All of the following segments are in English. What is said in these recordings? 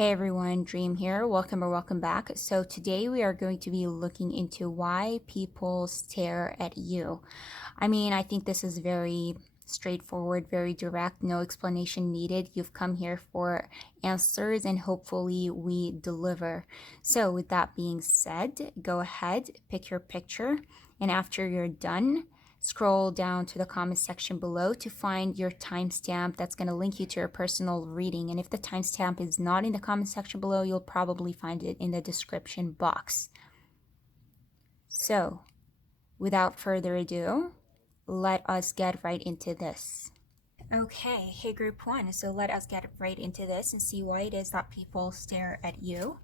Hey everyone, Dream here. Welcome or welcome back. So today we are going to be looking into why people stare at you. I think this is very straightforward, very direct, no explanation needed. You've come here for answers and hopefully we deliver. So with that being said, go ahead, pick your picture, and after you're done, scroll down to the comment section below to find your timestamp that's going to link you to your personal reading. And if the timestamp is not in the comment section below, you'll probably find it in the description box. So, without further ado, let us get right into this. Okay, hey group one, so let us get right into this and see why it is that people stare at you.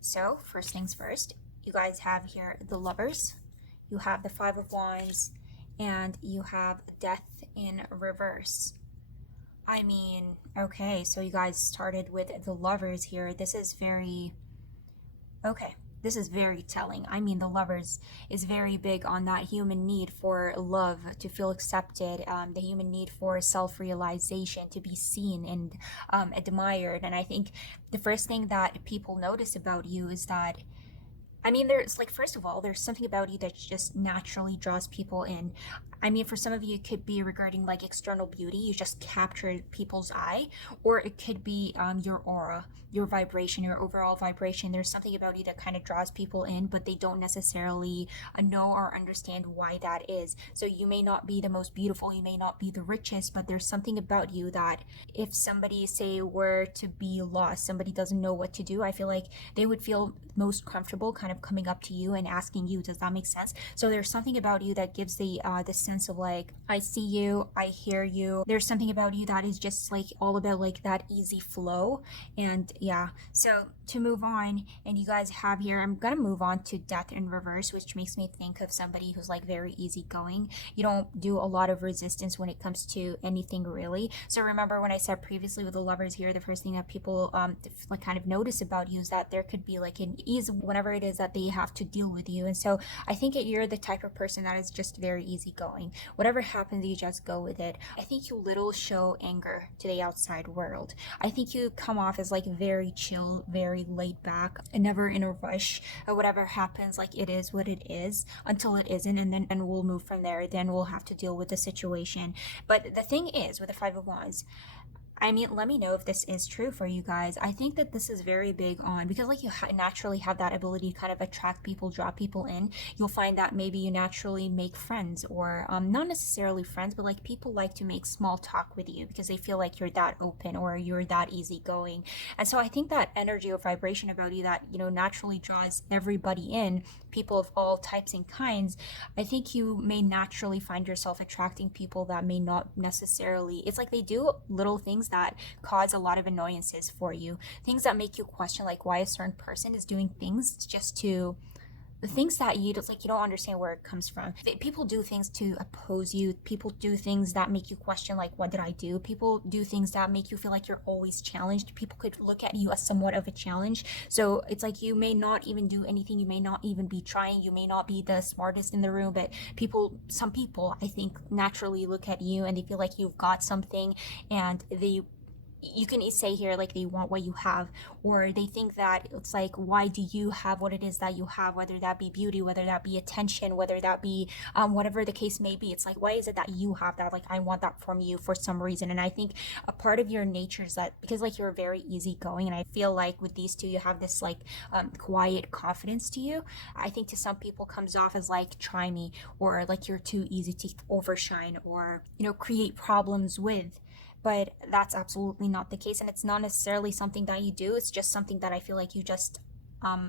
So, first things first, you guys have here the Lovers, you have the Five of Wands, and you have Death in reverse. Okay, so you guys started with the Lovers here. This is very telling. The Lovers is very big on that human need for love, to feel accepted, the human need for self-realization, to be seen and admired. And I think the first thing that people notice about you is that there's first of all, there's something about you that just naturally draws people in. For some of you, it could be regarding external beauty. You just capture people's eye, or it could be your aura, your vibration, your overall vibration. There's something about you that kind of draws people in, but they don't necessarily know or understand why that is. So you may not be the most beautiful, you may not be the richest, but there's something about you that if somebody, say, were to be lost, somebody doesn't know what to do, I feel like they would feel most comfortable kind of coming up to you and asking you. Does that make sense? So there's something about you that gives the sense of I see you, I hear you. There's something about you that is just all about that easy flow. And yeah, so to move on, and you guys have here, I'm gonna move on to Death in reverse, which makes me think of somebody who's very easygoing. You don't do a lot of resistance when it comes to anything, really. So remember when I said previously with the Lovers here, the first thing that people kind of notice about you is that there could be an ease whenever it is that they have to deal with you. And so I think you're the type of person that is just very easygoing. Whatever happens, you just go with it. I think you little show anger to the outside world. I think you come off as very chill, very laid back, and never in a rush. Whatever happens, it is what it is until it isn't, and we'll move from there. Then we'll have to deal with the situation. But the thing is, with the Five of Wands, let me know if this is true for you guys. I think that this is very big on, because you naturally have that ability to kind of attract people, draw people in. You'll find that maybe you naturally make friends, or not necessarily friends, but people like to make small talk with you because they feel like you're that open or you're that easygoing. And so I think that energy or vibration about you that, naturally draws everybody in, people of all types and kinds. I think you may naturally find yourself attracting people that may not necessarily, it's they do little things that cause a lot of annoyances for you, things that make you question why a certain person is doing things just to, the things that you just you don't understand where it comes from. People do things to oppose you. People do things that make you question what did I do. People do things that make you feel like you're always challenged. People could look at you as somewhat of a challenge. So it's you may not even do anything, you may not even be trying, you may not be the smartest in the room, but some people I think naturally look at you and they feel like you've got something, and you can say here they want what you have, or they think that it's why do you have what it is that you have, whether that be beauty, whether that be attention, whether that be whatever the case may be. It's why is it that you have that? I want that from you for some reason. And I think a part of your nature is that because you're very easygoing, and I feel with these two you have this quiet confidence to you. I think to some people comes off as try me, or you're too easy to overshine, or create problems with. But that's absolutely not the case, and it's not necessarily something that you do. It's just something that I feel you just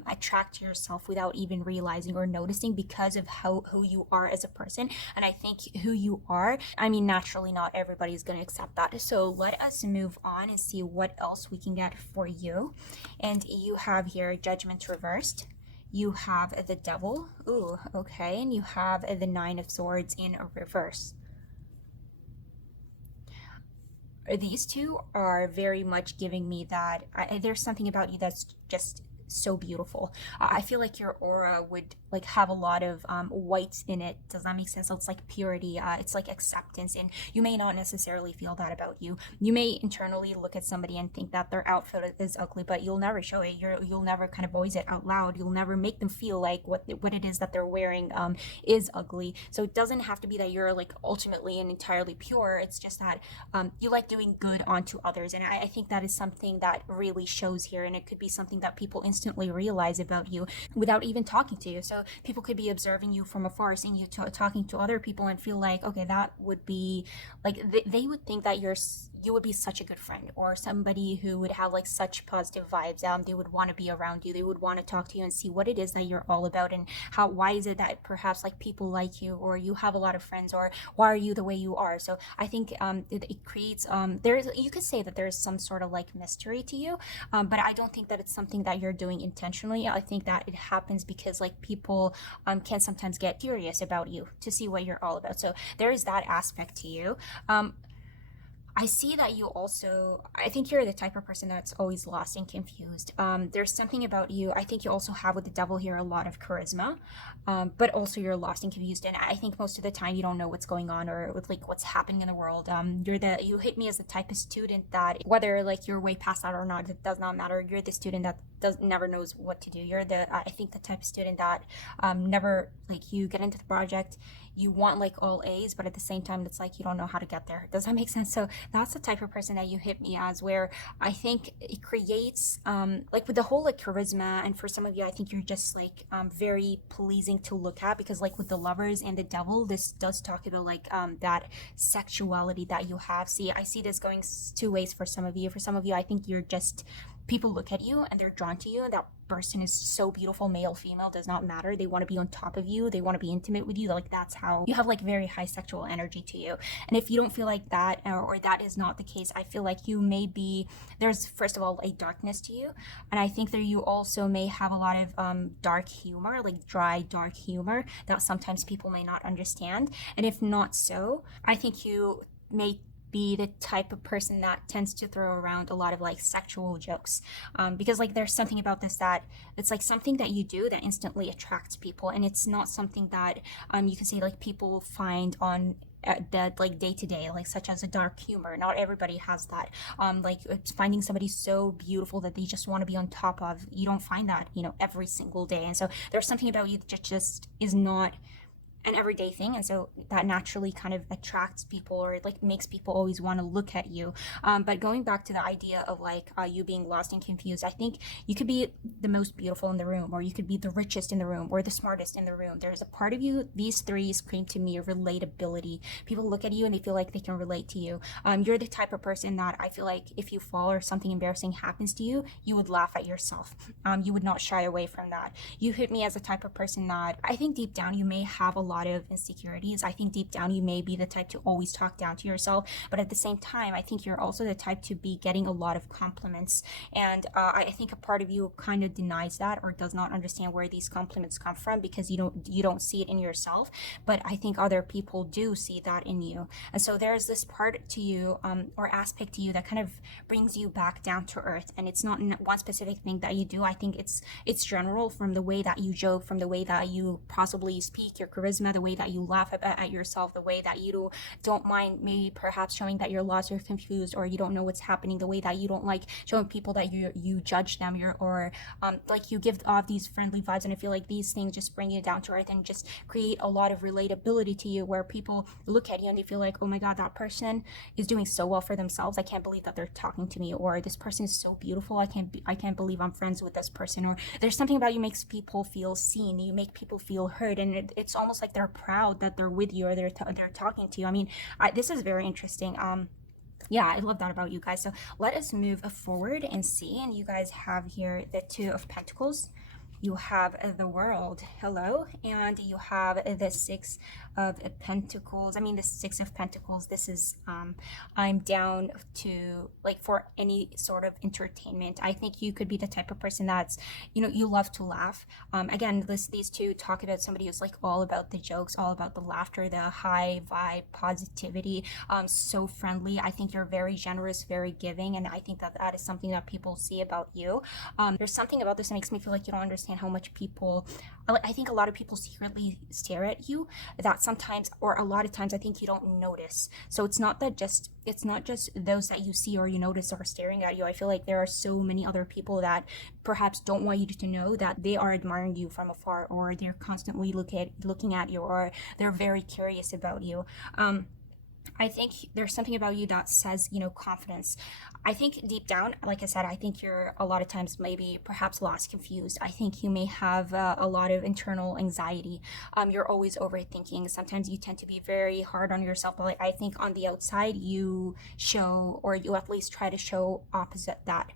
attract to yourself without even realizing or noticing, because of who you are as a person. And I think who you are, naturally not everybody's going to accept that. So let us move on and see what else we can get for you. And you have here Judgment reversed. You have the Devil. Ooh, okay. And you have the Nine of Swords in reverse. These two are very much giving me that there's something about you that's just so beautiful. I feel like your aura would like have a lot of white in it. Does that make sense? So it's like purity, it's like acceptance, and you may not necessarily feel that about you. You may internally look at somebody and think that their outfit is ugly, but you'll never show it. You'll never kind of voice it out loud. You'll never make them feel like what it is that they're wearing is ugly. So it doesn't have to be that you're like ultimately and entirely pure. It's just that you like doing good onto others, and I think that is something that really shows here, and it could be something that people instantly realize about you without even talking to you. So people could be observing you from afar, seeing you talking to other people, and feel like, okay, that would be like they would think that you would be such a good friend, or somebody who would have like such positive vibes. They would want to be around you. They would want to talk to you and see what it is that you're all about, and why is it that perhaps like people like you, or you have a lot of friends, or why are you the way you are. So I think it creates there's, you could say that there's some sort of like mystery to you, but I don't think that it's something that you're doing intentionally. I think that it happens because like people can sometimes get curious about you to see what you're all about. So there is that aspect to you. I see that you also, I think you're the type of person that's always lost and confused. There's something about you, I think you also have with the devil here a lot of charisma, but also you're lost and confused. And I think most of the time you don't know what's going on or with like what's happening in the world. You hit me as the type of student that whether like you're way past that or not, it does not matter. You're the student that never knows what to do. You're I think the type of student that never, like you get into the project, you want like all A's, but at the same time it's like you don't know how to get there. Does that make sense? So that's the type of person that you hit me as, where I think it creates like with the whole like charisma, and for some of you I think you're just like very pleasing to look at, because like with the lovers and the devil, this does talk about like that sexuality that you have. See, I see this going two ways for some of you. For some of you I think you're just, people look at you and they're drawn to you, and that person is so beautiful, male, female, does not matter. They want to be on top of you, they want to be intimate with you. Like that's how you have like very high sexual energy to you. And if you don't feel like that, or that is not the case, I feel like you may be, there's first of all a darkness to you, and I think that you also may have a lot of dark humor, like dry dark humor that sometimes people may not understand. And if not so, I think you may be the type of person that tends to throw around a lot of like sexual jokes, because like there's something about this that it's like something that you do that instantly attracts people, and it's not something that you can say like people find on that like day to day, like such as a dark humor. Not everybody has that. Like it's finding somebody so beautiful that they just want to be on top of, you don't find that, you know, every single day. And so there's something about you that just is not an everyday thing, and so that naturally kind of attracts people, or like makes people always want to look at you. But going back to the idea of like you being lost and confused, I think you could be the most beautiful in the room, or you could be the richest in the room, or the smartest in the room. There's a part of you, these three scream to me relatability. People look at you and they feel like they can relate to you. You're the type of person that I feel like if you fall or something embarrassing happens to you, you would laugh at yourself. You would not shy away from that. You hit me as a type of person that I think deep down you may have a lot of insecurities. I think deep down you may be the type to always talk down to yourself, but at the same time I think you're also the type to be getting a lot of compliments, and I think a part of you kind of denies that, or does not understand where these compliments come from, because you don't see it in yourself, but I think other people do see that in you. And so there's this part to you, or aspect to you, that kind of brings you back down to earth, and it's not one specific thing that you do. I think it's general, from the way that you joke, from the way that you possibly speak, your charisma, the way that you laugh at yourself, the way that you don't mind maybe perhaps showing that you're lost or confused, or you don't know what's happening, the way that you don't like showing people that you judge them, or like you give off these friendly vibes. And I feel like these things just bring you down to earth and just create a lot of relatability to you, where people look at you and they feel like, oh my god, that person is doing so well for themselves, I can't believe that they're talking to me, or this person is so beautiful, I can't believe I'm friends with this person. Or there's something about you makes people feel seen, you make people feel heard, and it's almost like they're proud that they're with you, or they're talking to you. I mean, this is very interesting. Yeah, I love that about you guys. So let us move forward and see. And you guys have here the Two of Pentacles, you have the World, hello, and you have the Six of Pentacles, I mean the Six of Pentacles, this is I'm down to like for any sort of entertainment. I think you could be the type of person that's, you love to laugh. Again, these two talk about somebody who's like all about the jokes, all about the laughter, the high vibe positivity, so friendly. I think you're very generous, very giving, and I think that that is something that people see about you. There's something about this that makes me feel like you don't understand how much people, I think a lot of people secretly stare at you, that sometimes, or a lot of times, I think you don't notice. So it's not just those that you see or you notice are staring at you. I feel like there are so many other people that perhaps don't want you to know that they are admiring you from afar, or they're constantly looking at you, or they're very curious about you. I think there's something about you that says, confidence. I think deep down, like I said, I think you're a lot of times maybe perhaps lost, confused. I think you may have a lot of internal anxiety. You're always overthinking. Sometimes you tend to be very hard on yourself, but like, I think on the outside you show, or you at least try to show opposite that.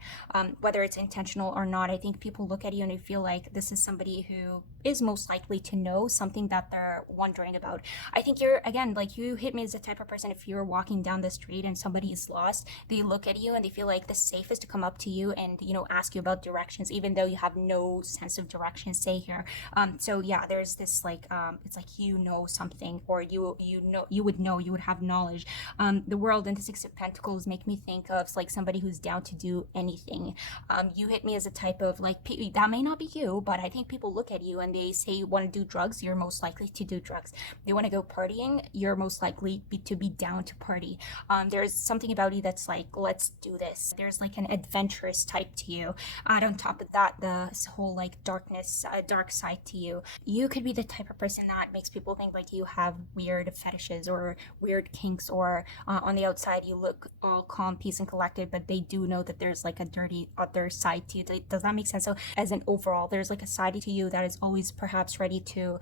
Whether it's intentional or not, I think people look at you and they feel like this is somebody who is most likely to know something that they're wondering about. I think you're, again, like you hit me as the type of person, if you're walking down the street and somebody is lost, they look at you and they feel like the safest to come up to you and, ask you about directions, even though you have no sense of direction, say here. So yeah, there's this like, it's like, something, or you would have knowledge. The World and the Six of Pentacles make me think of like somebody who's down to do anything. You hit me as a type of like, that may not be you, but I think people look at you and they say you want to do drugs, you're most likely to do drugs. They want to go partying, you're most likely to be down to party. There's something about you that's like, let's do this. There's like an adventurous type to you. And on top of that, the whole like dark side to you. You could be the type of person that makes people think like you have weird fetishes or weird kinks, or on the outside you look all calm, peace, and collected, but they do know that there's like a dirty other side to you. Does that make sense? So as an overall, there's like a side to you that is always perhaps ready to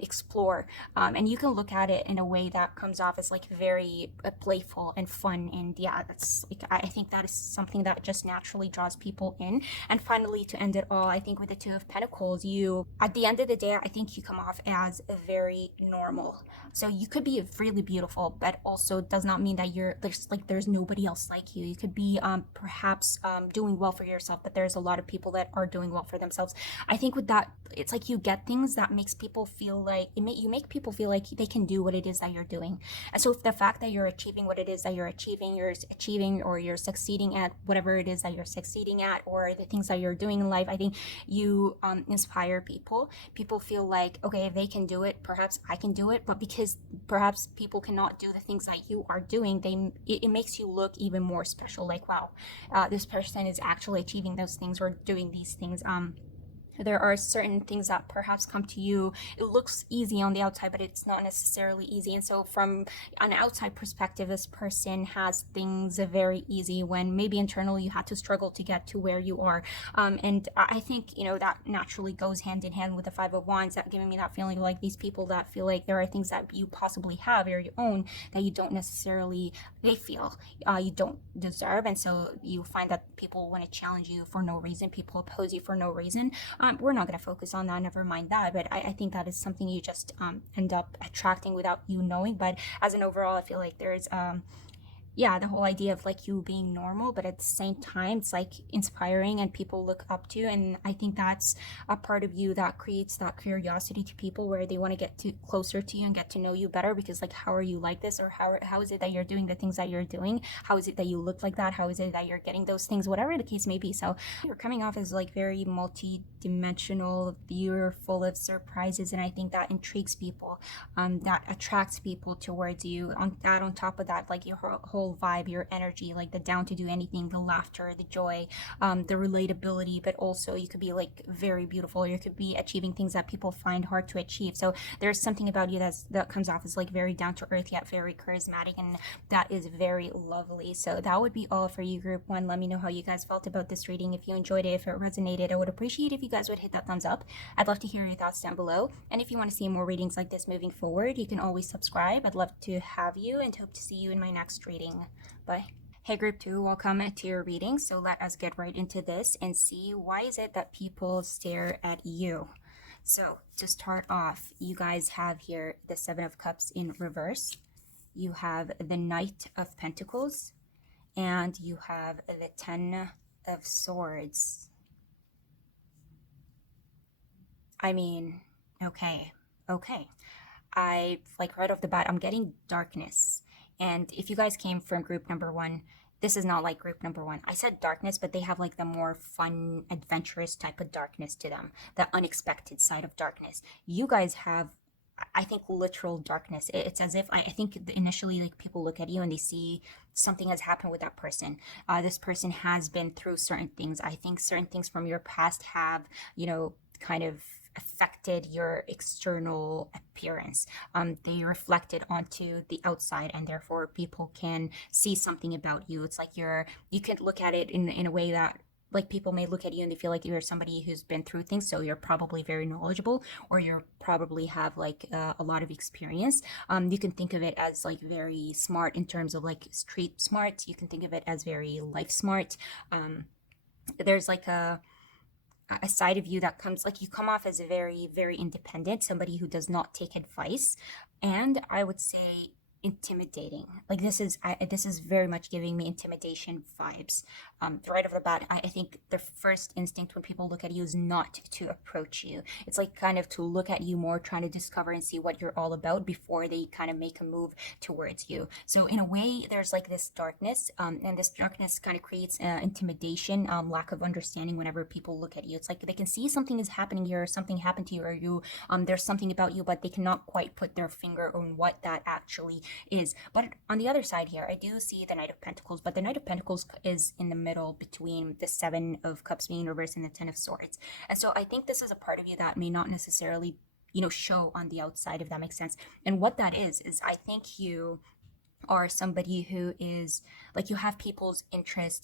explore. And you can look at it in a way that comes off as like very playful and fun. And yeah, that's like, I think that is something that just naturally draws people in. And finally, to end it all, I think with the Two of Pentacles, you, at the end of the day, I think you come off as very normal. So you could be really beautiful, but also does not mean that there's nobody else like you. You could be perhaps doing well for yourself, but there's a lot of people that are doing well for themselves. I think with that, it's like you get things that makes people feel like you make people feel like they can do what it is that you're doing. And so the fact that you're achieving what it is that you're achieving, or you're succeeding at whatever it is that you're succeeding at, or the things that you're doing in life, I think you inspire people. People feel like, okay, if they can do it, perhaps I can do it. But because perhaps people cannot do the things that you are doing, it makes you look even more special. Like, wow, this person is actually achieving those things or doing these things. There are certain things that perhaps come to you, it looks easy on the outside, but it's not necessarily easy. And so from an outside perspective, this person has things very easy when maybe internally you had to struggle to get to where you are. And I think, that naturally goes hand in hand with the Five of Wands, that giving me that feeling like these people that feel like there are things that you possibly have or you own that you don't necessarily, they feel you don't deserve. And so you find that people want to challenge you for no reason, people oppose you for no reason. We're not going to focus on that, never mind that, but I think that is something you just end up attracting without you knowing. But as an overall, I feel like there's the whole idea of like you being normal, but at the same time it's like inspiring and people look up to you. And I think that's a part of you that creates that curiosity to people, where they want to get closer to you and get to know you better, because like, how are you like this, or how is it that you're doing the things that you're doing, how is it that you look like that, how is it that you're getting those things, whatever the case may be. So you're coming off as like very multi-dimensional, you're full of surprises, and I think that intrigues people, that attracts people towards you. On top of that, like your whole vibe, your energy, like the down to do anything, the laughter, the joy, the relatability, but also you could be like very beautiful, or you could be achieving things that people find hard to achieve. So there's something about you that comes off as like very down to earth, yet very charismatic, and that is very lovely. So that would be all for you, group one. Let me know how you guys felt about this reading. If you enjoyed it, if it resonated, I would appreciate if you guys would hit that thumbs up. I'd love to hear your thoughts down below. And if you want to see more readings like this moving forward, you can always subscribe. I'd love to have you, and hope to see you in my next reading. Bye. Hey group 2, welcome to your reading. So let us get right into this and see, why is it that people stare at you? So to start off, you guys have here the Seven of Cups in reverse. You have the Knight of Pentacles, and you have the Ten of Swords. I mean, okay, okay. I like right off the bat, I'm getting darkness. And if you guys came from group number one, this is not like group number one. I said darkness, but they have like the more fun, adventurous type of darkness to them, the unexpected side of darkness. You guys have, I think, literal darkness. It's as if I think initially, like people look at you and they see something has happened with that person. This person has been through certain things. I think certain things from your past have, kind of affected your external appearance. They reflected onto the outside, and therefore people can see something about you. It's like you can look at it in a way that, like, people may look at you and they feel like you're somebody who's been through things, so you're probably very knowledgeable, or you probably have like a lot of experience. You can think of it as like very smart in terms of like street smart. You can think of it as very life smart. There's like a side of you that comes, like, you come off as a very, very independent, somebody who does not take advice, and I would say intimidating. Like, this is very much giving me intimidation vibes. Right off the bat, I think the first instinct when people look at you is not to approach you. It's like kind of to look at you more, trying to discover and see what you're all about before they kind of make a move towards you. So in a way, there's like this darkness, and this darkness kind of creates intimidation, lack of understanding whenever people look at you. It's like they can see something is happening here, or something happened to you, or there's something about you, but they cannot quite put their finger on what that actually is. But on the other side here, I do see the Knight of Pentacles, but the Knight of Pentacles is in the middle between the Seven of Cups being reversed and the Ten of Swords. And so I think this is a part of you that may not necessarily, show on the outside, if that makes sense. And what that is I think you are somebody who is like, you have people's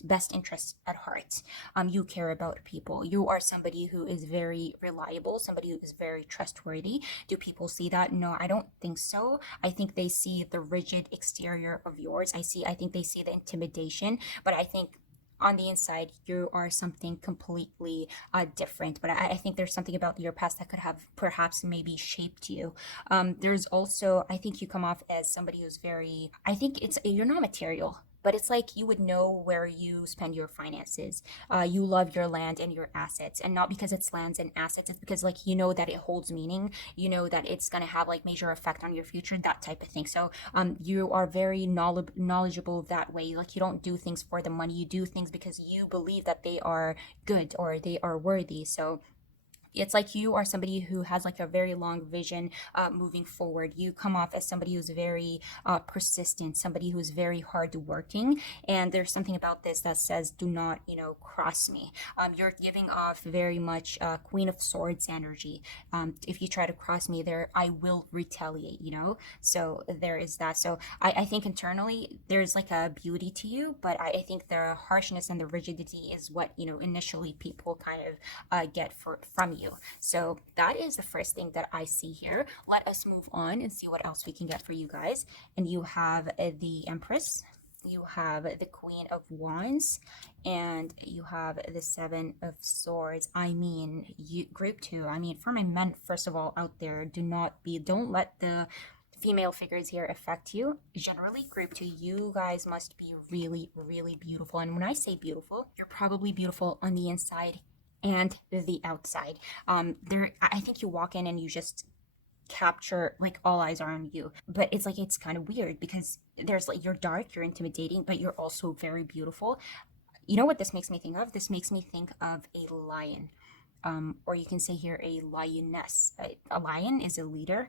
best interest at heart. You care about people. You are somebody who is very reliable, somebody who is very trustworthy. Do people see that? No, I don't think so. I think they see the rigid exterior of yours. I think they see the intimidation, but I think on the inside you are something completely different. But I think there's something about your past that could have perhaps maybe shaped you. There's also, I think you come off as somebody who's very, I think you're not material, but it's like you would know where you spend your finances. You love your land and your assets, and not because it's lands and assets. It's because, like, you know that it holds meaning. You know that it's gonna have like major effect on your future, that type of thing. So, you are very knowledgeable that way. Like, you don't do things for the money. You do things because you believe that they are good or they are worthy. So it's like you are somebody who has like a very long vision, moving forward. You come off as somebody who's very persistent, somebody who's very hardworking, and there's something about this that says, do not, cross me. You're giving off very much Queen of Swords energy. If you try to cross me there, I will retaliate, so there is that. So I think internally there's like a beauty to you, but I think the harshness and the rigidity is what, initially people kind of get from you. So that is the first thing that I see here. Let us move on and see what else we can get for you guys. And you have the Empress, you have the Queen of Wands, and you have the Seven of Swords. I mean, group two, I mean, for my men, first of all, out there, don't let the female figures here affect you. Generally, group two, you guys must be really, really beautiful. And when I say beautiful, you're probably beautiful on the inside and the outside. I think you walk in and you just capture, like, all eyes are on you. But it's like, it's kind of weird because there's like, you're dark, you're intimidating, but you're also very beautiful. You know what this makes me think of? This makes me think of a lion. Or you can say here a lioness. A lion is a leader,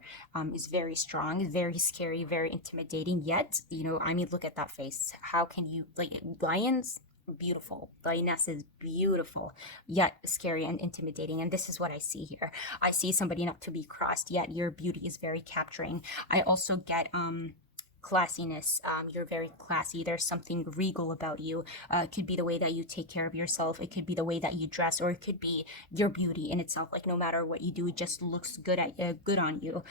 is very strong, very scary, very intimidating. Yet, I mean, look at that face. How can you, like, lions? Beautiful. Lioness is beautiful, yet scary and intimidating. And this is what I see here. I see somebody not to be crossed, yet your beauty is very capturing. I also get classiness. You're very classy. There's something regal about you. It could be the way that you take care of yourself. It could be the way that you dress, or it could be your beauty in itself. Like, no matter what you do, it just looks good on you.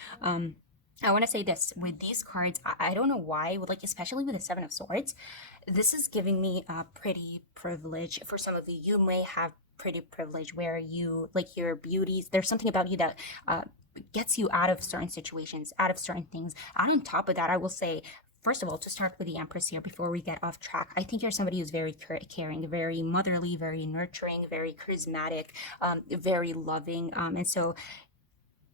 I want to say this with these cards. I don't know why, with, like, especially with the Seven of Swords, this is giving me a pretty privilege. For some of you, you may have pretty privilege where you like your beauties. There's something about you that gets you out of certain situations, out of certain things. And on top of that, I will say, first of all, to start with the Empress here before we get off track, I think you're somebody who's very caring, very motherly, very nurturing, very charismatic, very loving. And so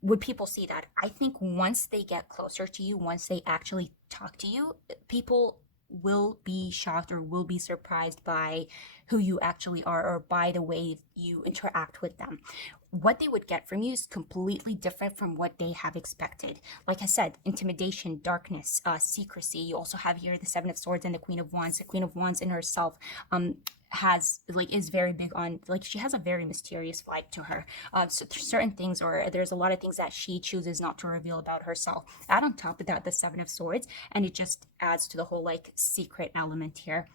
would people see that? I think once they get closer to you, once they actually talk to you, people will be shocked or will be surprised by who you actually are or by the way you interact with them. What they would get from you is completely different from what they have expected. Like I said, intimidation, darkness, secrecy. You also have here the Seven of Swords and the Queen of Wands. The Queen of Wands in herself has like is very big on like she has a very mysterious vibe to her. So there's certain things, or there's a lot of things that she chooses not to reveal about herself. Add on top of that the Seven of Swords, and it just adds to the whole like secret element here.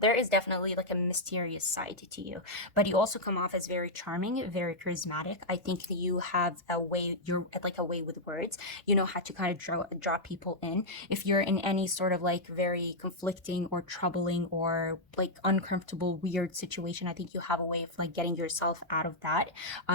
There is definitely like a mysterious side to you, but you also come off as very charming, very charismatic. I think that you have a way, you're like a way with words. You know how to kind of draw people in. If you're in any sort of like very conflicting or troubling or like uncomfortable, weird situation, I think you have a way of like getting yourself out of that.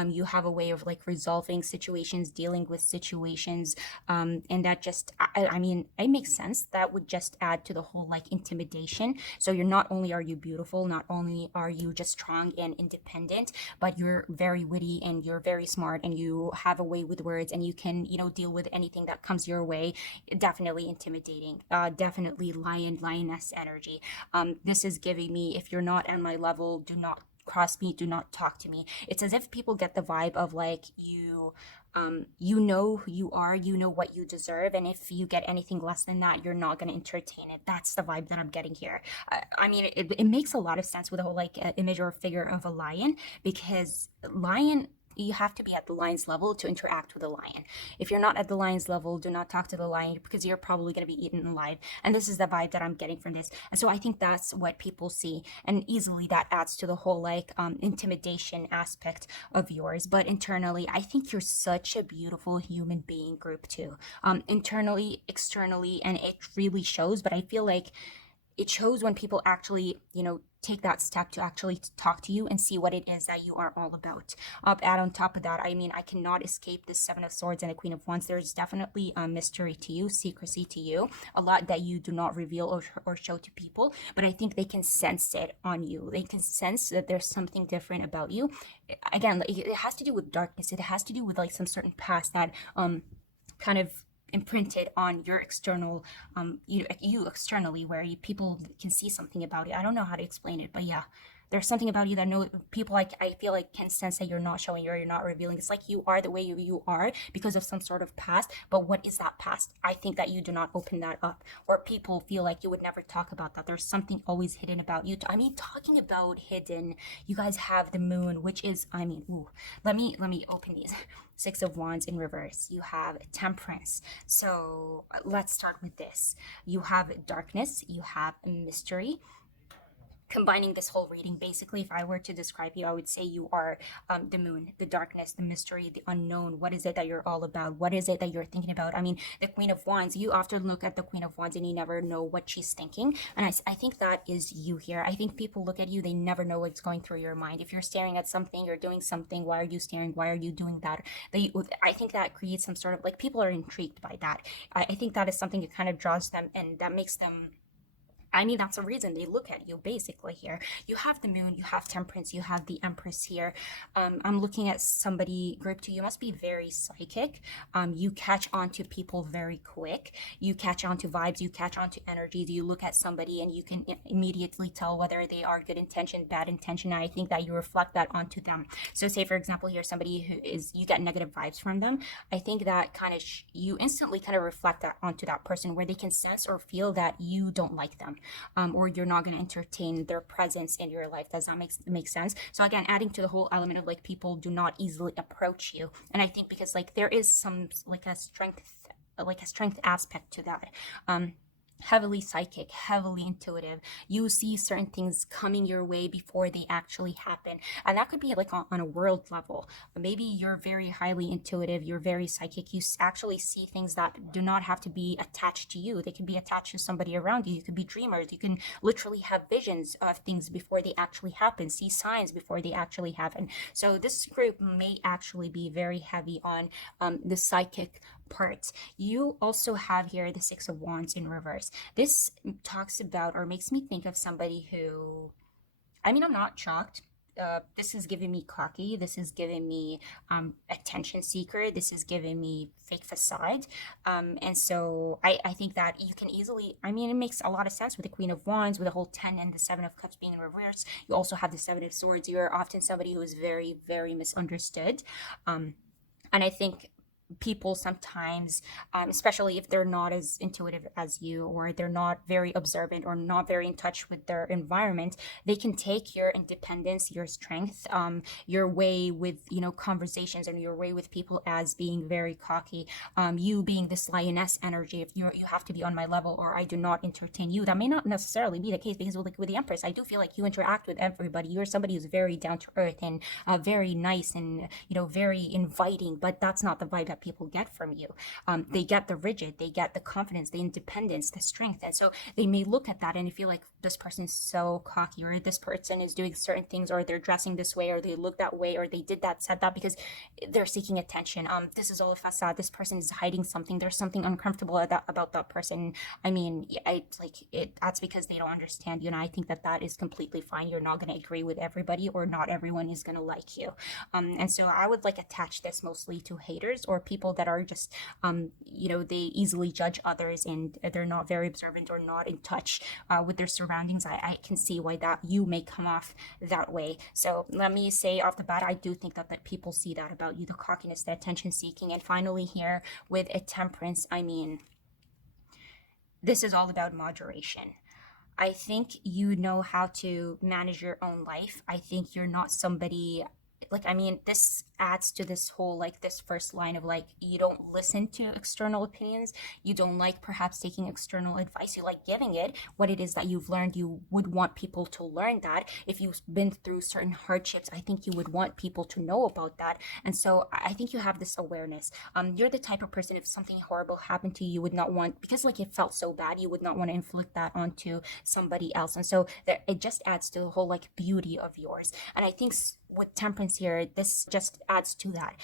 You have a way of like resolving situations, dealing with situations, and that just, I mean, it makes sense. That would just add to the whole like intimidation. So you're not only are you beautiful, not only are you just strong and independent, but you're very witty and you're very smart and you have a way with words and you can, you know, deal with anything that comes your way. Definitely intimidating. Definitely lioness energy. This is giving me, if you're not at my level, do not cross me, do not talk to me. It's as if people get the vibe of like you know who you are, you know what you deserve, and if you get anything less than that, you're not going to entertain it. That's the vibe that I'm getting here. I mean, it makes a lot of sense with the whole like image or figure of a lion, because lion, you have to be at the lion's level to interact with the lion. If you're not at the lion's level, do not talk to the lion because you're probably going to be eaten alive. And this is the vibe that I'm getting from this. And so I think that's what people see. And easily that adds to the whole like intimidation aspect of yours. But internally, I think you're such a beautiful human being group too. Internally, externally, and it really shows. But I feel like it shows when people actually, you know, take that step to actually talk to you and see what it is that you are all about. Add on top of that, I mean, I cannot escape the Seven of Swords and the Queen of Wands. There's definitely a mystery to you, secrecy to you, a lot that you do not reveal or show to people, but I think they can sense it on you. They can sense that there's something different about you. Again, it has to do with darkness. It has to do with like some certain past that kind of imprinted on your external you externally, where people can see something about it. I don't know how to explain it, but yeah, there's something about you that no people, like, I feel like can sense that you're not showing, you're not revealing. It's like you are the way you are because of some sort of past, but what is that past? I think that you do not open that up, or people feel like you would never talk about that. There's something always hidden about you. I mean, talking about hidden, you guys have the moon, which is, I mean, ooh, let me open these. Six of Wands in reverse. You have Temperance. So let's start with this. You have darkness, you have mystery. Combining this whole reading, basically, if I were to describe you, I would say you are the moon, the darkness, the mystery, the unknown. What is it that you're all about? What is it that you're thinking about? I mean, the Queen of Wands, you often look at the Queen of Wands and you never know what she's thinking. And I think that is you here. I think people look at you, they never know what's going through your mind. If you're staring at something, you're doing something, why are you staring? Why are you doing that? I think that creates some sort of like, people are intrigued by that. I think that is something that kind of draws them and that makes them, I mean, that's a reason they look at you basically here. You have the moon, you have Temperance, you have the Empress here. I'm looking at somebody, group two, you must be very psychic. You catch on to people very quick. You catch on to vibes, you catch on to energies. You look at somebody and you can immediately tell whether they are good intention, bad intention. And I think that you reflect that onto them. So say, for example, here, somebody who is, you get negative vibes from them. I think that kind of, you instantly kind of reflect that onto that person, where they can sense or feel that you don't like them. Or you're not going to entertain their presence in your life. Does that make sense? So again, adding to the whole element of like, people do not easily approach you, and I think because like there is some like a strength aspect to that. heavily psychic, heavily intuitive. You see certain things coming your way before they actually happen. And that could be like on a world level. Maybe you're very highly intuitive, you're very psychic. You actually see things that do not have to be attached to you. They can be attached to somebody around you. You could be dreamers. You can literally have visions of things before they actually happen, see signs before they actually happen. So this group may actually be very heavy on the psychic parts. You also have here the Six of Wands in reverse. This talks about or makes me think of somebody who, I mean, I'm not shocked. This is giving me cocky. This is giving me attention seeker. This is giving me fake facade. And so I think that you can easily, I mean, it makes a lot of sense with the Queen of Wands, with the whole 10 and the Seven of Cups being in reverse. You also have the Seven of Swords. You're often somebody who is very, very misunderstood. And I think people sometimes, especially if they're not as intuitive as you, or they're not very observant or not very in touch with their environment, they can take your independence, your strength, your way with, conversations and your way with people as being very cocky. You being this lioness energy, if you have to be on my level or I do not entertain you, that may not necessarily be the case, because with the Empress, I do feel like you interact with everybody. You're somebody who's very down to earth and very nice and very inviting, but that's not the vibe that people get from you. They get the rigid, they get the confidence, the independence, the strength. And so they may look at that and feel like this person is so cocky, or this person is doing certain things, or they're dressing this way, or they look that way, or they did that, said that because they're seeking attention. This is all a facade. This person is hiding something. There's something uncomfortable about that person. I mean, it's like that's because they don't understand you. And I think that that is completely fine. You're not going to agree with everybody, or not everyone is going to like you. And so I would like attach this mostly to haters, or people that are just, they easily judge others and they're not very observant or not in touch with their surroundings. I can see why that you may come off that way. So let me say off the bat, I do think that people see that about you, the cockiness, the attention seeking. And finally here with a temperance, I mean, this is all about moderation. I think you know how to manage your own life. I think you're not somebody, like, I mean, this adds to this whole, like, this first line of, like, you don't listen to external opinions. You don't like perhaps taking external advice. You like giving it. What it is that you've learned, you would want people to learn that. If you've been through certain hardships, I think you would want people to know about that. And so I think you have this awareness. You're the type of person, if something horrible happened to you, you would not want, because like it felt so bad, you would not want to inflict that onto somebody else. And so it just adds to the whole like beauty of yours. And I think with temperance here, this just adds to that.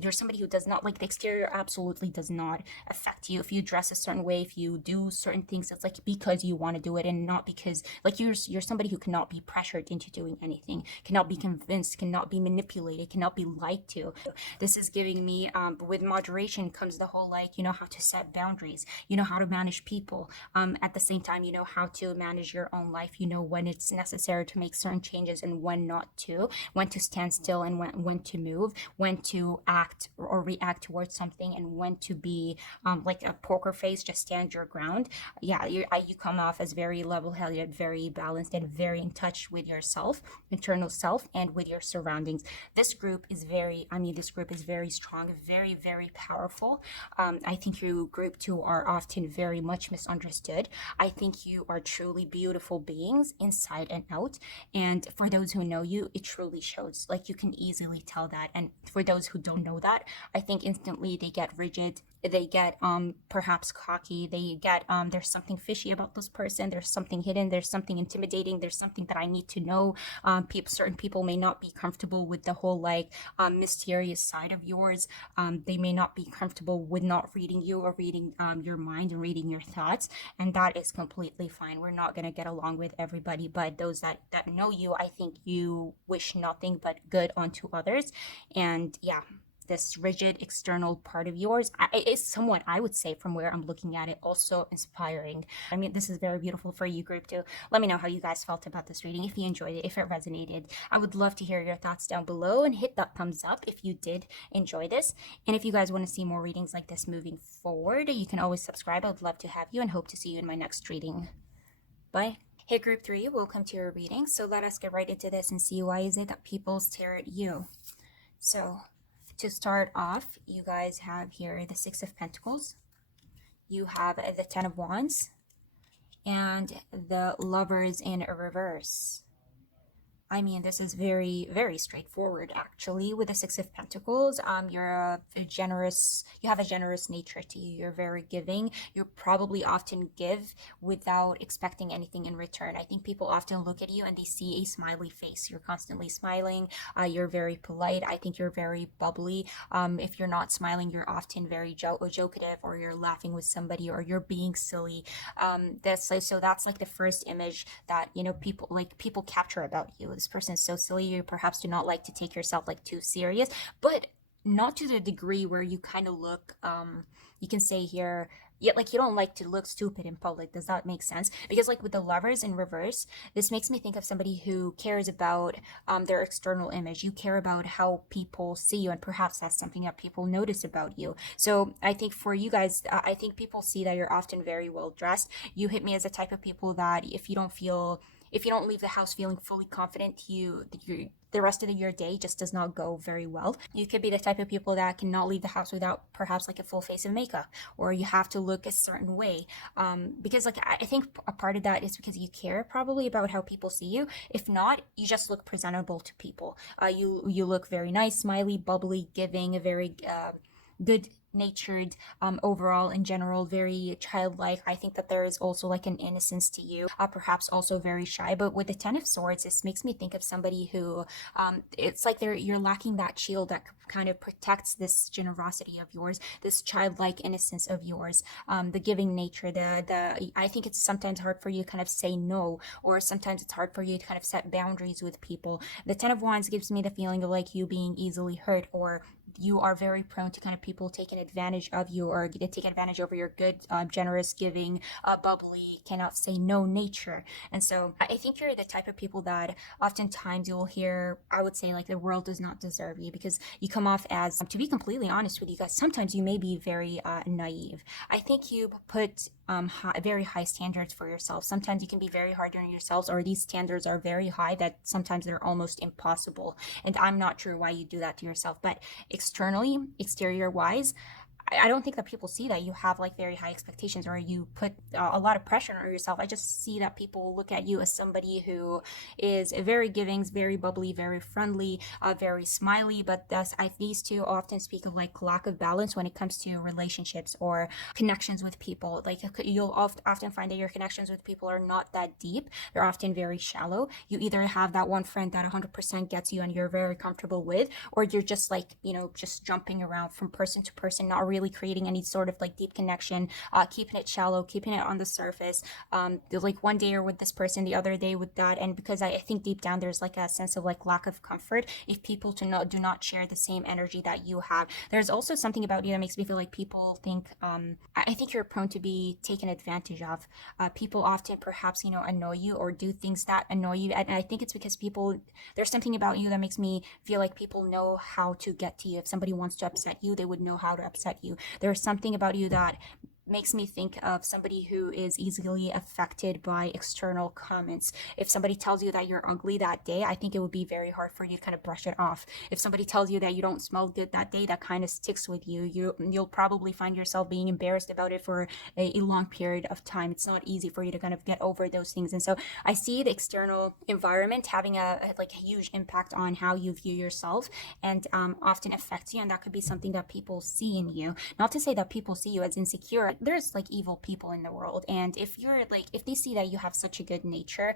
You're somebody who does not, like, the exterior absolutely does not affect you. If you dress a certain way, if you do certain things, it's like because you want to do it, and not because, like, you're somebody who cannot be pressured into doing anything, cannot be convinced, cannot be manipulated, cannot be lied to. This is giving me, with moderation comes the whole, like, you know how to set boundaries, you know how to manage people. At the same time, you know how to manage your own life. You know when it's necessary to make certain changes and when not to, when to stand still and when to move, when to act or react towards something, and when to be like a poker face, just stand your ground. Yeah, you come off as very level-headed, very balanced, and very in touch with yourself, internal self, and with your surroundings. This group is very strong, very, very powerful. I think you group two are often very much misunderstood. I think you are truly beautiful beings inside and out. And for those who know you, it truly shows. Like, you can easily tell that. And for those who don't know that, I think instantly they get rigid, they get perhaps cocky, they get there's something fishy about this person, there's something hidden, there's something intimidating, there's something that I need to know. Certain people may not be comfortable with the whole like mysterious side of yours. They may not be comfortable with not reading you or reading your mind and reading your thoughts, and that is completely fine. We're not going to get along with everybody, but those that know you, I think you wish nothing but good onto others. And yeah, this rigid external part of yours is somewhat, I would say, from where I'm looking at it, also inspiring. I mean, this is very beautiful for you, group two. Let me know how you guys felt about this reading, if you enjoyed it, if it resonated. I would love to hear your thoughts down below, and hit that thumbs up if you did enjoy this. And if you guys want to see more readings like this moving forward, you can always subscribe. I would love to have you, and hope to see you in my next reading. Bye. Hey, group three, welcome to your reading. So let us get right into this and see why is it that people stare at you. So to start off, you guys have here the Six of Pentacles. You have the Ten of Wands. and the Lovers in reverse. I mean, this is very, very straightforward, actually. With the Six of Pentacles, you're a generous, you have a generous nature to you. You're very giving. You probably often give without expecting anything in return. I think people often look at you and they see a smiley face. You're constantly smiling. You're very polite. I think you're very bubbly. If you're not smiling, you're often very jokative, or you're laughing with somebody, or you're being silly. That's like, so that's like the first image that, you know, people capture about you. This person is so silly. You perhaps do not like to take yourself like too serious, but not to the degree where you kind of look, you can say here, yeah, like you don't like to look stupid in public. Does that make sense? Because like with the Lovers in reverse, this makes me think of somebody who cares about their external image. You care about how people see you, and perhaps that's something that people notice about you. So I think for you guys, I think people see that you're often very well dressed. You hit me as a type of people that if you don't leave the house feeling fully confident, you the rest of your day just does not go very well. You could be the type of people that cannot leave the house without perhaps like a full face of makeup, or you have to look a certain way. Because like I think a part of that is because you care probably about how people see you. If not, you just look presentable to people. You look very nice, smiley, bubbly, giving, a very good natured, overall in general, very childlike. I think that there is also like an innocence to you, perhaps also very shy. But with the Ten of Swords, this makes me think of somebody who, it's like you're lacking that shield that kind of protects this generosity of yours, this childlike innocence of yours, the giving nature. The I think it's sometimes hard for you to kind of say no, or sometimes it's hard for you to kind of set boundaries with people. The Ten of Wands gives me the feeling of like you being easily hurt, or you are very prone to kind of people taking advantage of you, or take advantage over your good, generous, giving, bubbly, cannot say no nature. And so I think you're the type of people that oftentimes you'll hear, I would say, like the world does not deserve you, because you come off as, to be completely honest with you guys, sometimes you may be very naive. I think you put very high standards for yourself. Sometimes you can be very hard on yourselves, or these standards are very high that sometimes they're almost impossible. And I'm not sure why you do that to yourself, but externally, exterior wise, I don't think that people see that you have like very high expectations, or you put a lot of pressure on yourself. I just see that people look at you as somebody who is very giving, very bubbly, very friendly, very smiley. But these two often speak of like lack of balance when it comes to relationships or connections with people. Like you'll often find that your connections with people are not that deep. They're often very shallow. You either have that one friend that 100% gets you and you're very comfortable with, or you're just like, you know, just jumping around from person to person, not really creating any sort of like deep connection, keeping it shallow, keeping it on the surface. Like one day you're with this person, the other day with that. And because I think deep down there's like a sense of like lack of comfort if people do not share the same energy that you have. There's also something about you that makes me feel like people think, I think you're prone to be taken advantage of. People often perhaps, you know, annoy you or do things that annoy you. And I think it's because there's something about you that makes me feel like people know how to get to you. If somebody wants to upset you, they would know how to upset you. There's something about you that makes me think of somebody who is easily affected by external comments. If somebody tells you that you're ugly that day, I think it would be very hard for you to kind of brush it off. If somebody tells you that you don't smell good that day, that kind of sticks with you. You'll probably find yourself being embarrassed about it for a long period of time. It's not easy for you to kind of get over those things. And so I see the external environment having a huge impact on how you view yourself, and often affects you. And that could be something that people see in you. Not to say that people see you as insecure. There's like evil people in the world, and if they see that you have such a good nature,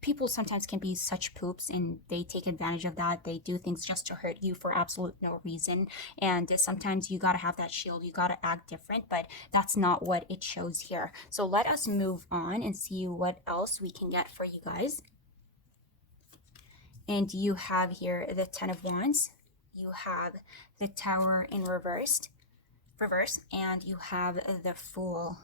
people sometimes can be such poops, and they take advantage of that. They do things just to hurt you for absolute no reason. And sometimes you gotta have that shield, you gotta act different, but that's not what it shows here. So let us move on and see what else we can get for you guys. And you have here the Ten of Wands, you have the Tower in reverse, and you have the Fool.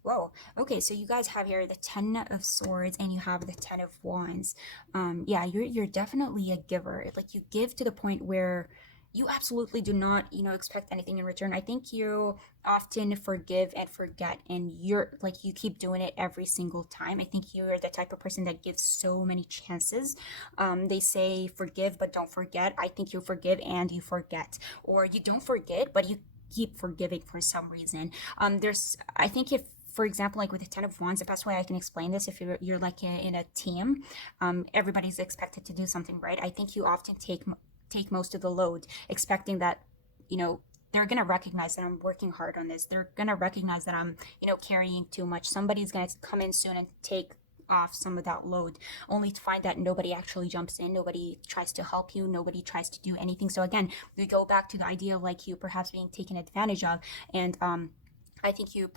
Whoa. Okay, so you guys have here the Ten of Swords and you have the Ten of Wands. Yeah, you're definitely a giver. Like you give to the point where you absolutely do not, you know, expect anything in return. I think you often forgive and forget, and you keep doing it every single time. I think you're the type of person that gives so many chances. They say forgive but don't forget. I think you forgive and you forget, or you don't forget but you keep forgiving for some reason. I think if for example, like with the Ten of Wands, the best way I can explain this, if you're like in a team, everybody's expected to do something, right? I think you often take most of the load, expecting that, you know, they're gonna recognize that I'm working hard on this. They're gonna recognize that I'm, carrying too much. Somebody's gonna come in soon and take off some of that load, only to find that nobody actually jumps in, nobody tries to help you, nobody tries to do anything. So again, we go back to the idea of like you perhaps being taken advantage of. And I think you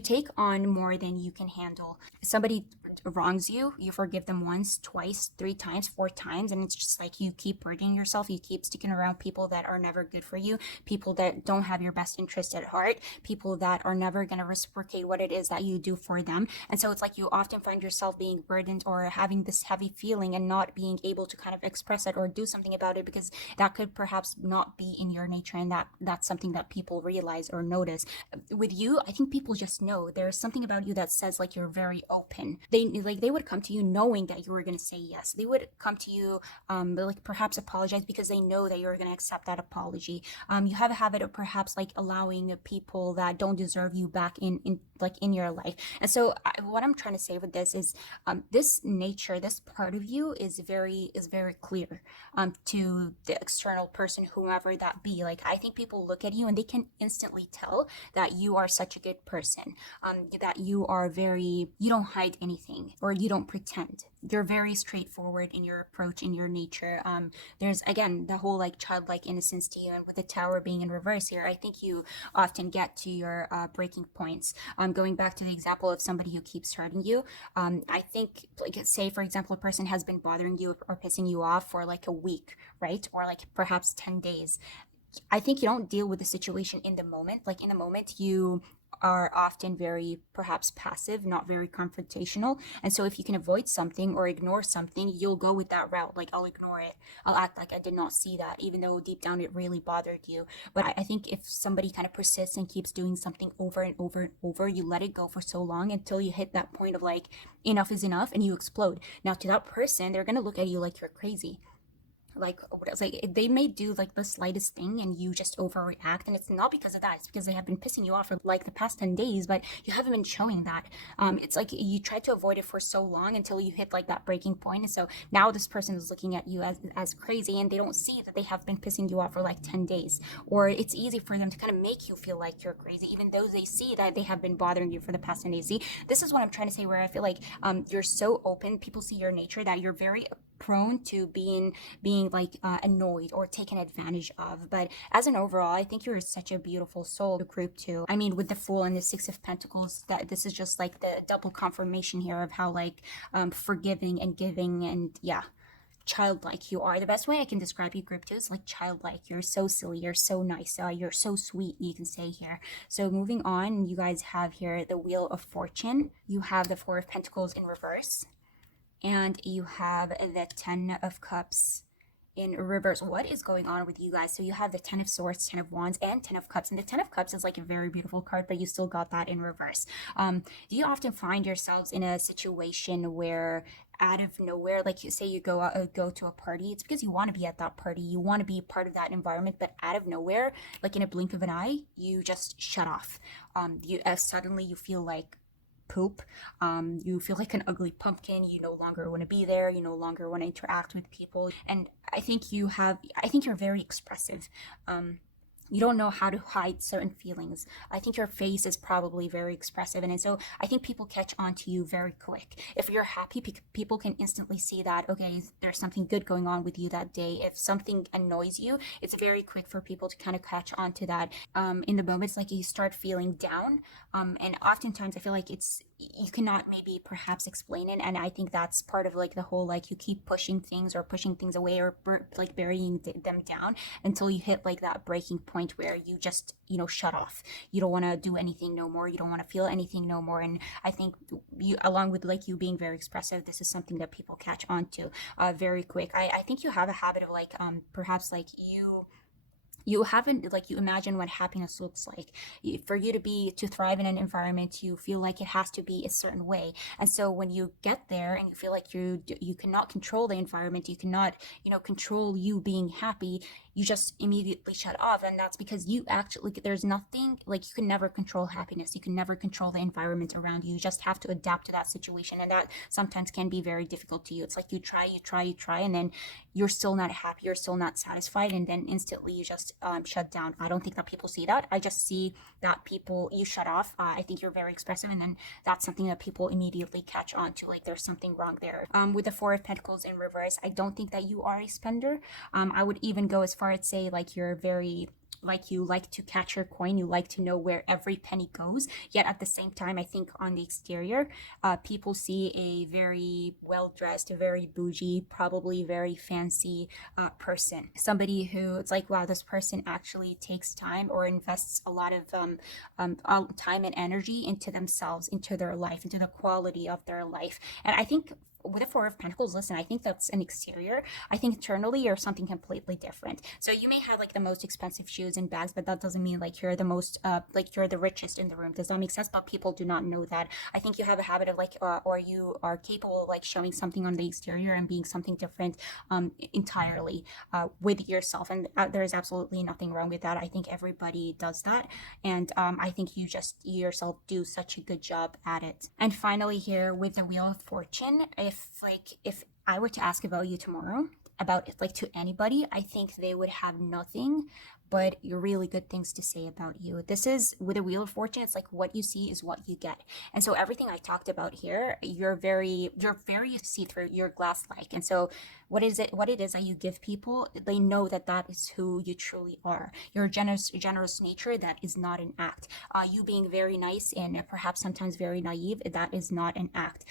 take on more than you can handle. If somebody wrongs you, you forgive them once, twice, three times, four times, and it's just like you keep burdening yourself. You keep sticking around people that are never good for you, people that don't have your best interest at heart, people that are never going to reciprocate what it is that you do for them. And so it's like you often find yourself being burdened or having this heavy feeling and not being able to kind of express it or do something about it, because that could perhaps not be in your nature, and that's something that people realize or notice. With you, I think people just know there's something about you that says like you're very open. They would come to you knowing that you were going to say yes. They would come to you like perhaps apologize because they know that you're going to accept that apology. You have a habit of perhaps like allowing people that don't deserve you back in your life. And so what I'm trying to say with this is this nature, this part of you is very clear to the external person, whoever that be. Like I think people look at you and they can instantly tell that you are such a good person, that you don't hide anything or you don't pretend. You're very straightforward in your approach, in your nature. There's again the whole like childlike innocence to you, and with the tower being in reverse here, I think you often get to your breaking points. Going back to the example of somebody who keeps hurting you, I think, like, say for example, a person has been bothering you or pissing you off for like a week, right, or like perhaps 10 days. I think you don't deal with the situation in the moment. Like in the moment, you are often very perhaps passive, not very confrontational. And so if you can avoid something or ignore something, you'll go with that route. Like I'll ignore it. I'll act like I did not see that, even though deep down it really bothered you. But I think if somebody kind of persists and keeps doing something over and over and over, you let it go for so long until you hit that point of like, enough is enough, and you explode. Now to that person, they're going to look at you like you're crazy. Like what else? Like they may do like the slightest thing and you just overreact, and it's not because of that, it's because they have been pissing you off for like the past 10 days, but you haven't been showing that. It's like you tried to avoid it for so long until you hit like that breaking point, and so now this person is looking at you as crazy, and they don't see that they have been pissing you off for like 10 days. Or it's easy for them to kind of make you feel like you're crazy even though they see that they have been bothering you for the past 10 days. See, this is what I'm trying to say, where I feel like you're so open, people see your nature, that you're very prone to being like annoyed or taken advantage of. But as an overall, I think you're such a beautiful soul to group too. I mean, with the Fool and the Six of Pentacles, that this is just like the double confirmation here of how like forgiving and giving and yeah, childlike you are. The best way I can describe you, group two, is like childlike. You're so silly, you're so nice, you're so sweet, you can say here. So moving on, you guys have here the Wheel of Fortune. You have the Four of Pentacles in reverse, and you have the Ten of Cups in reverse. What is going on with you guys? So you have the Ten of Swords, Ten of Wands, and Ten of Cups. And the Ten of Cups is like a very beautiful card, but you still got that in reverse. Do you often find yourselves in a situation where out of nowhere, like you say you go to a party, it's because you want to be at that party, you want to be part of that environment, but out of nowhere, like in a blink of an eye, you just shut off. You suddenly you feel like poop. You feel like an ugly pumpkin. You no longer want to be there. You no longer want to interact with people. And I think you're very expressive. You don't know how to hide certain feelings. I think your face is probably very expressive, and so I think people catch on to you very quick. If you're happy, people can instantly see that, okay, there's something good going on with you that day. If something annoys you, it's very quick for people to kind of catch on to that. In the moments like you start feeling down, and oftentimes I feel like it's you cannot maybe perhaps explain it, and I think that's part of like the whole like you keep pushing things or pushing things away or like burying them down until you hit like that breaking point where you just shut off. You don't want to do anything no more, you don't want to feel anything no more. And I think you, along with like you being very expressive, this is something that people catch on to very quick. I think you have a habit of like perhaps like you haven't, like, you imagine what happiness looks like. For you to thrive in an environment, you feel like it has to be a certain way. And so when you get there and you feel like you cannot control the environment, you cannot, control you being happy, you just immediately shut off. And that's because you actually, there's nothing, like, you can never control happiness, you can never control the environment around you. You just have to adapt to that situation, and that sometimes can be very difficult to you. It's like you try, and then you're still not happy, you're still not satisfied, and then instantly you just shut down. I don't think that people see that. I just see that people, you shut off. I think you're very expressive, and then that's something that people immediately catch on to, like there's something wrong there. With the Four of Pentacles in reverse, I don't think that you are a spender. I would even go as far as say, like, you're very, like, you like to catch your coin, you like to know where every penny goes. Yet at the same time, I think on the exterior, people see a very well dressed, very bougie, probably very fancy person. Somebody who, it's like, wow, this person actually takes time or invests a lot of time and energy into themselves, into their life, into the quality of their life. And I think with the Four of Pentacles, listen, I think that's an exterior. I think internally you're something completely different. So you may have like the most expensive shoes and bags, but that doesn't mean like you're the most, like you're the richest in the room. Does that make sense? But people do not know that. I think you have a habit of like, or you are capable of like showing something on the exterior and being something different entirely with yourself. And there is absolutely nothing wrong with that. I think everybody does that. And I think you yourself do such a good job at it. And finally here with the Wheel of Fortune, if I were to ask about you tomorrow, about it, like to anybody, I think they would have nothing but really good things to say about you. This is with a Wheel of Fortune, it's like what you see is what you get. And so everything I talked about here, you're very see-through, you're glass-like. And so what it is that you give people, they know that that is who you truly are. Your generous nature, that is not an act. You being very nice and perhaps sometimes very naive, that is not an act.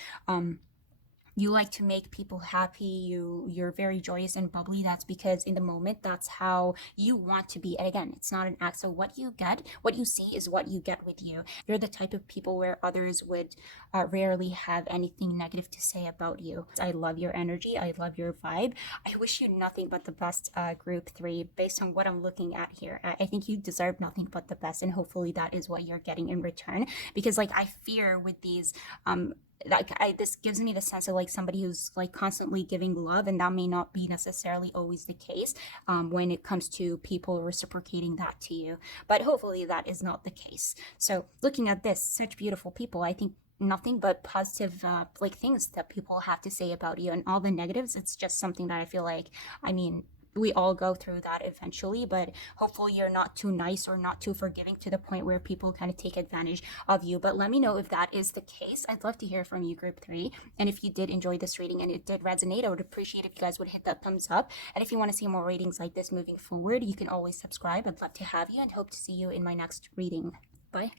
You like to make people happy, you're very joyous and bubbly. That's because in the moment, that's how you want to be. And again, it's not an act. So what you see is what you get with you. You're the type of people where others would rarely have anything negative to say about you. I love your energy, I love your vibe. I wish you nothing but the best, group 3. Based on what I'm looking at here, I think you deserve nothing but the best, and hopefully that is what you're getting in return. Because like, I fear with these this gives me the sense of like somebody who's like constantly giving love, and that may not be necessarily always the case when it comes to people reciprocating that to you. But hopefully that is not the case. So looking at this, such beautiful people, I think nothing but positive like things that people have to say about you, and all the negatives, it's just something that I feel like, I mean, we all go through that eventually, but hopefully you're not too nice or not too forgiving to the point where people kind of take advantage of you. But let me know if that is the case. I'd love to hear from you, group 3. And if you did enjoy this reading and it did resonate, I would appreciate if you guys would hit that thumbs up. And if you want to see more readings like this moving forward, you can always subscribe. I'd love to have you, and hope to see you in my next reading. Bye.